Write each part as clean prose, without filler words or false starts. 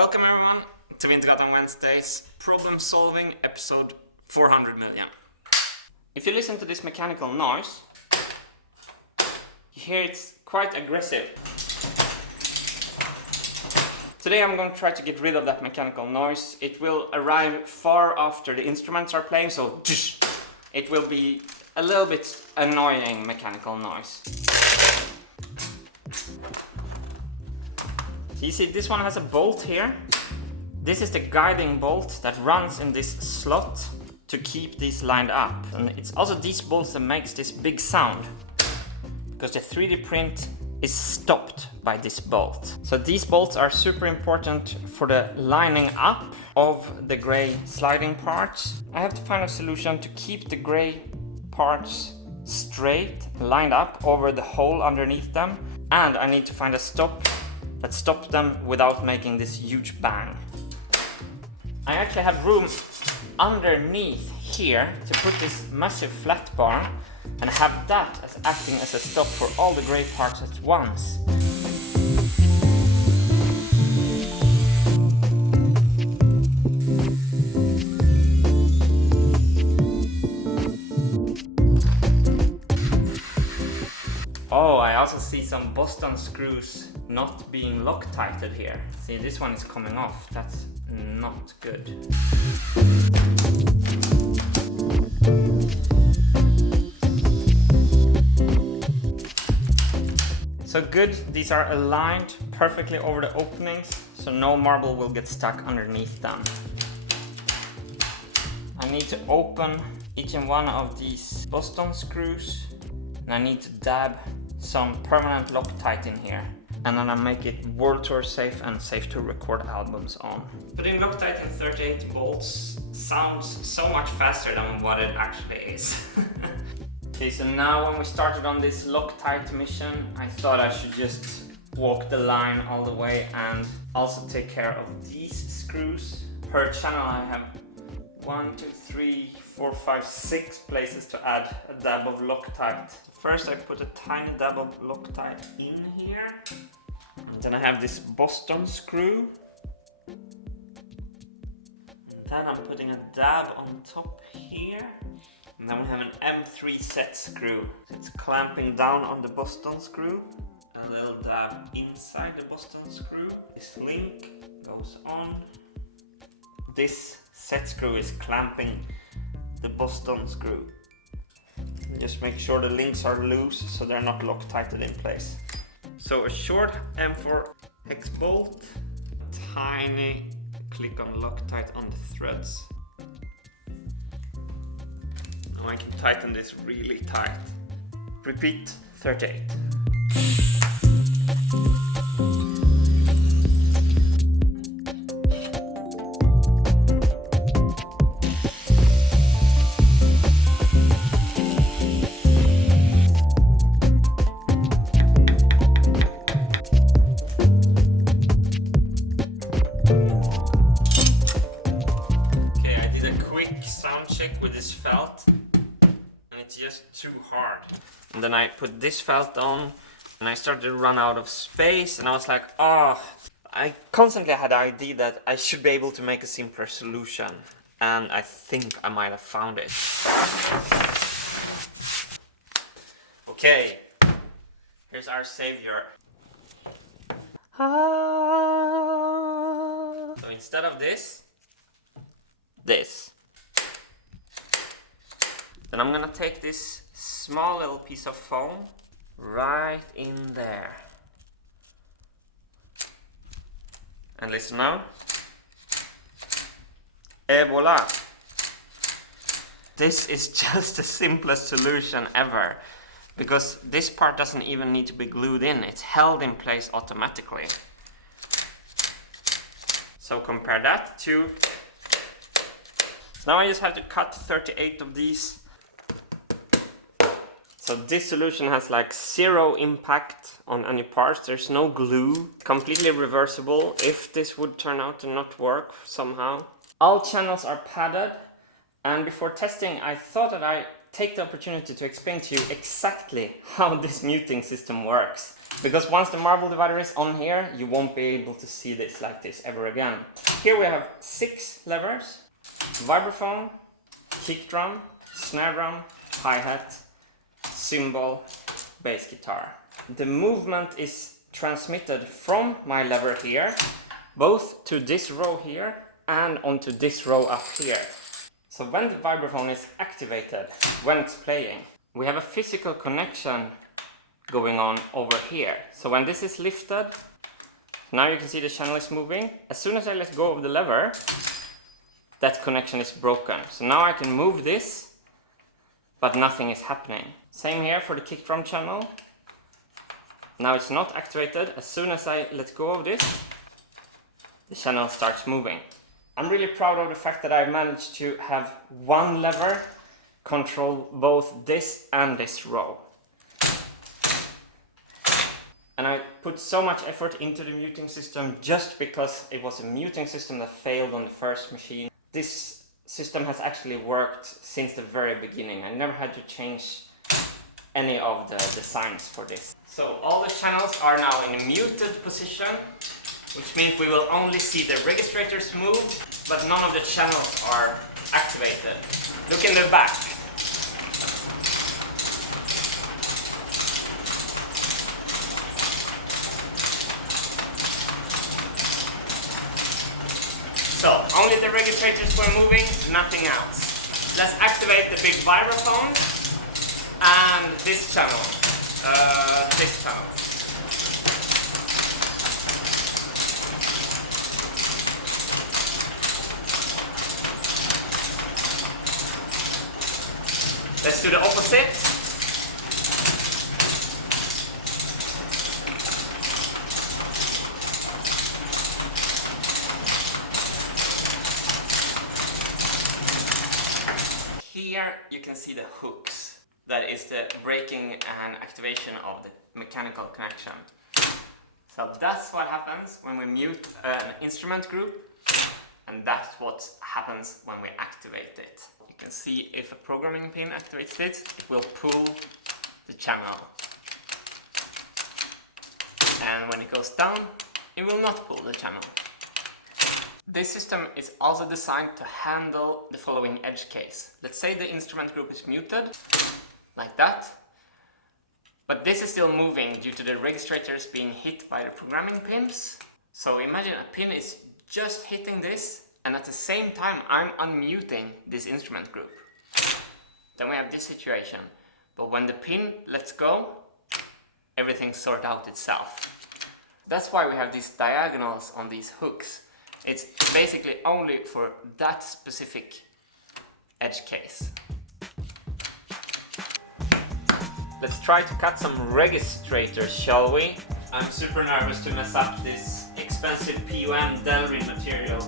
Welcome everyone to Wintergatan Wednesdays, problem solving episode 400 million. If you listen to this mechanical noise, you hear it's quite aggressive. Today I'm going to try to get rid of that mechanical noise. It will arrive far after the instruments are playing, so it will be a little bit annoying mechanical noise. You see, this one has a bolt here. This is the guiding bolt that runs in this slot to keep these lined up. And it's also these bolts that makes this big sound, because the 3D print is stopped by this bolt. So these bolts are super important for the lining up of the gray sliding parts. I have to find a solution to keep the gray parts straight, lined up over the hole underneath them. And I need to find a stop that stops them without making this huge bang. I actually have room underneath here to put this massive flat bar and have that as acting as a stop for all the gray parts at once. Oh, I also see some Boston screws not being Loctited here. See, this one is coming off. That's not good. So good, these are aligned perfectly over the openings, so no marble will get stuck underneath them. I need to open each and one of these Boston screws, and I need to dab some permanent Loctite in here. And then I make it world tour safe and safe to record albums on. Putting Loctite in 38 bolts sounds so much faster than what it actually is. Okay, so now when we started on this Loctite mission, I thought I should just walk the line all the way and also take care of these screws. Per channel I have 1, 2, 3, 4, 5, 6 places to add a dab of Loctite. First I put a tiny dab of Loctite in here. And then I have this Boston screw. And then I'm putting a dab on top here. And then we have an M3 set screw. So it's clamping down on the Boston screw. A little dab inside the Boston screw. This link goes on. This set screw is clamping the Boston screw. Just make sure the links are loose so they're not Loctited in place. So a short M4X bolt, a tiny click on Loctite on the threads. Now I can tighten this really tight. Repeat 38. With this felt, and it's just too hard. And then I put this felt on and I started to run out of space, and I was like, oh, I constantly had the idea that I should be able to make a simpler solution, and I think I might have found it. Okay, here's our savior. So instead of this. Then I'm gonna take this small little piece of foam right in there. And listen now. Et voila! This is just the simplest solution ever, because this part doesn't even need to be glued in. It's held in place automatically. So compare that to... So now I just have to cut 38 of these. So this solution has like zero impact on any parts. There's no glue. Completely reversible if this would turn out to not work somehow. All channels are padded, and before testing I thought that I take the opportunity to explain to you exactly how this muting system works. Because once the marble divider is on here, you won't be able to see this like this ever again. Here we have 6 levers: vibraphone, kick drum, snare drum, hi-hat, cymbal, bass guitar. The movement is transmitted from my lever here, both to this row here and onto this row up here. So when the vibraphone is activated, when it's playing, we have a physical connection going on over here. So when this is lifted, now you can see the channel is moving. As soon as I let go of the lever, that connection is broken. So now I can move this, but nothing is happening. Same here for the kick drum channel. Now it's not activated. As soon as I let go of this, the channel starts moving. I'm really proud of the fact that I managed to have one lever control both this and this row. And I put so much effort into the muting system just because it was a muting system that failed on the first machine. This system has actually worked since the very beginning. I never had to change any of the designs for this. So all the channels are now in a muted position, which means we will only see the registrators move, but none of the channels are activated. Look in the back. So, only the registrators were moving, nothing else. Let's activate the big vibraphone and this channel. This channel. Let's do the opposite. Here you can see the hooks. That is the breaking and activation of the mechanical connection. So that's what happens when we mute an instrument group, and that's what happens when we activate it. You can see if a programming pin activates it, it will pull the channel. And when it goes down, it will not pull the channel. This system is also designed to handle the following edge case. Let's say the instrument group is muted, like that, but this is still moving due to the registrators being hit by the programming pins. So imagine a pin is just hitting this, and at the same time I'm unmuting this instrument group. Then we have this situation, but when the pin lets go, everything sorts out itself. That's why we have these diagonals on these hooks. It's basically only for that specific edge case. Let's try to cut some registrators, shall we? I'm super nervous to mess up this expensive PUM Delrin material.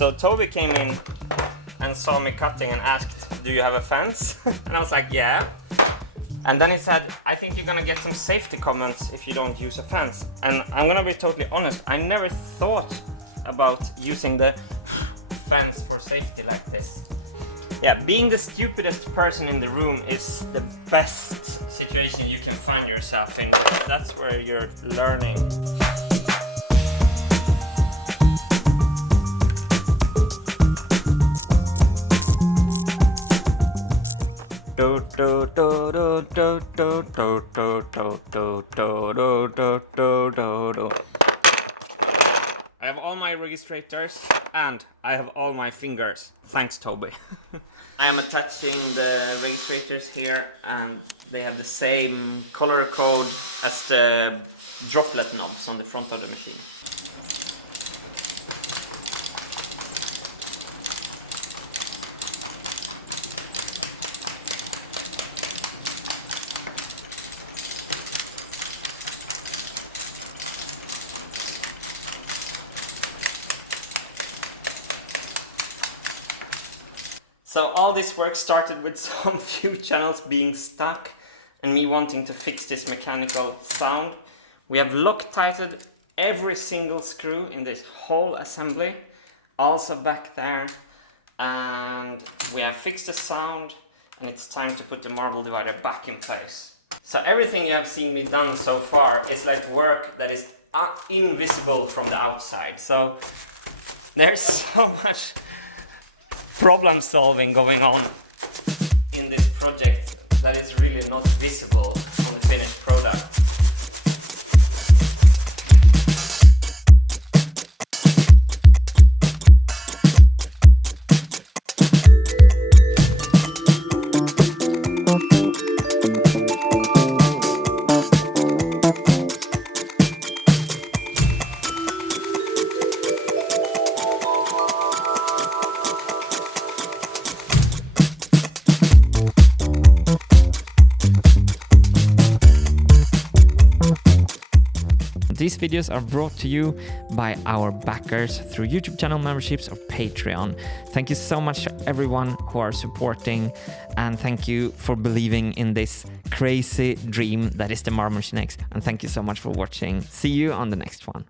So Toby came in and saw me cutting and asked, do you have a fence? And I was like, yeah. And then he said, I think you're gonna get some safety comments if you don't use a fence. And I'm gonna be totally honest, I never thought about using the fence for safety like this. Yeah, being the stupidest person in the room is the best situation you can find yourself in. That's where you're learning. I have all my registrators and I have all my fingers. Thanks, Toby. I am attaching the registrators here and they have the same color code as the droplet knobs on the front of the machine. So all this work started with some few channels being stuck and me wanting to fix this mechanical sound. We have Loctited every single screw in this whole assembly, also back there, and we have fixed the sound and it's time to put the marble divider back in place. So everything you have seen me done so far is like work that is invisible from the outside. So there's so much problem solving going on in this project that is really not visible on the finished product. These videos are brought to you by our backers through YouTube channel memberships or Patreon. Thank you so much to everyone who are supporting, and thank you for believing in this crazy dream that is the Marble Machine X. And thank you so much for watching. See you on the next one.